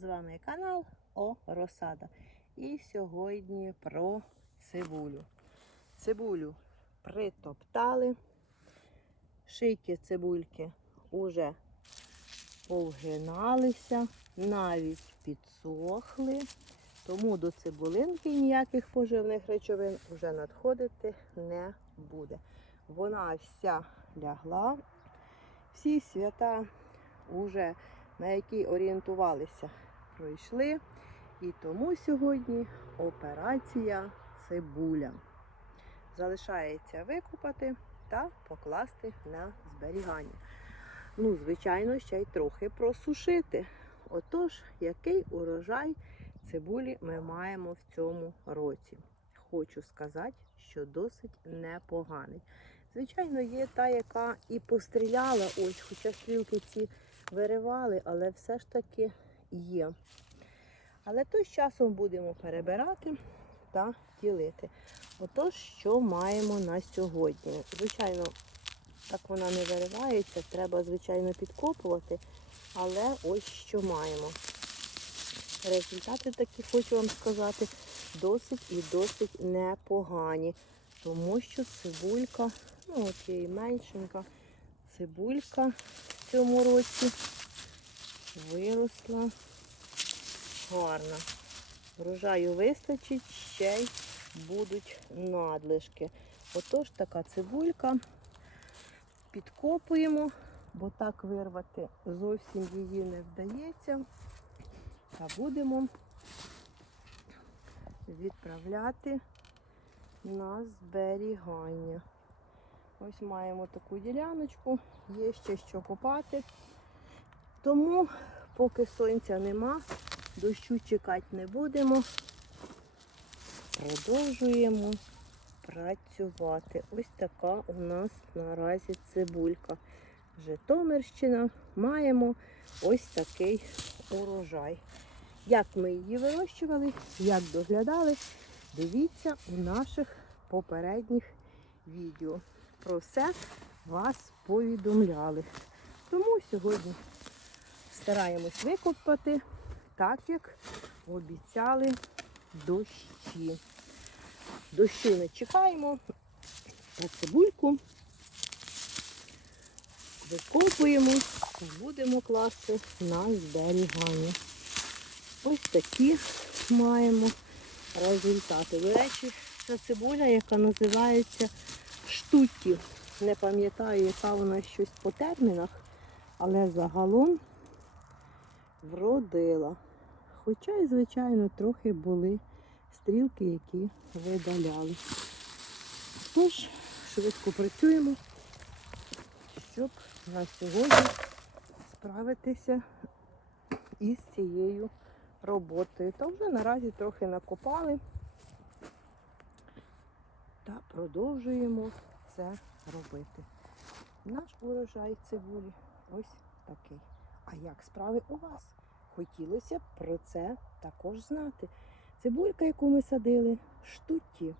З вами канал О Розсада. І сьогодні про цибулю. Цибулю притоптали. Шийки цибульки уже повгиналися, навіть підсохли. Тому до цибулинки ніяких поживних речовин вже надходити не буде. Вона вся лягла, всі свята уже на які орієнтувалися, пройшли. І тому сьогодні операція цибуля. Залишається викупати та покласти на зберігання. Ну, звичайно, ще й трохи просушити. Отож, який урожай цибулі ми маємо в цьому році? Хочу сказати, що досить непоганий. Звичайно, є та, яка і постріляла, ось, хоча стрілки ці виривали, але все ж таки є. Але то з часом будемо перебирати та ділити. Отож, що маємо на сьогодні? Звичайно, так вона не виривається, треба, звичайно, підкопувати, але ось що маємо. Результати такі, хочу вам сказати, досить і досить непогані. Тому що цибулька, ну от меншенька, цибулька в цьому році виросла гарно. Врожаю вистачить, ще й будуть надлишки. Отож така цибулька. Підкопуємо, бо так вирвати зовсім її не вдається. Та будемо відправляти на зберігання. Ось маємо таку діляночку, є ще що копати. Тому, поки сонця нема, дощу чекати не будемо. Продовжуємо працювати. Ось така у нас наразі цибулька. Житомирщина. Маємо ось такий урожай. Як ми її вирощували, як доглядали, дивіться у наших попередніх відео. Про все вас повідомляли. Тому сьогодні стараємось викопати так, як обіцяли дощі. Дощу не чекаємо, а цибульку викопуємо і будемо класти на зберігання. Ось такі маємо результати. До речі, це цибуля, яка називається штутті. Не пам'ятаю, яка вона щось по термінах, але загалом вродила. Хоча і, звичайно, трохи були стрілки, які видаляли. Тож, швидко працюємо, щоб на сьогодні справитися із цією роботою. Та вже наразі трохи накопали та продовжуємо це робити. Наш урожай цибулі ось такий. А як справи у вас? Хотілося б про це також знати. Цибулька, яку ми садили, штутті.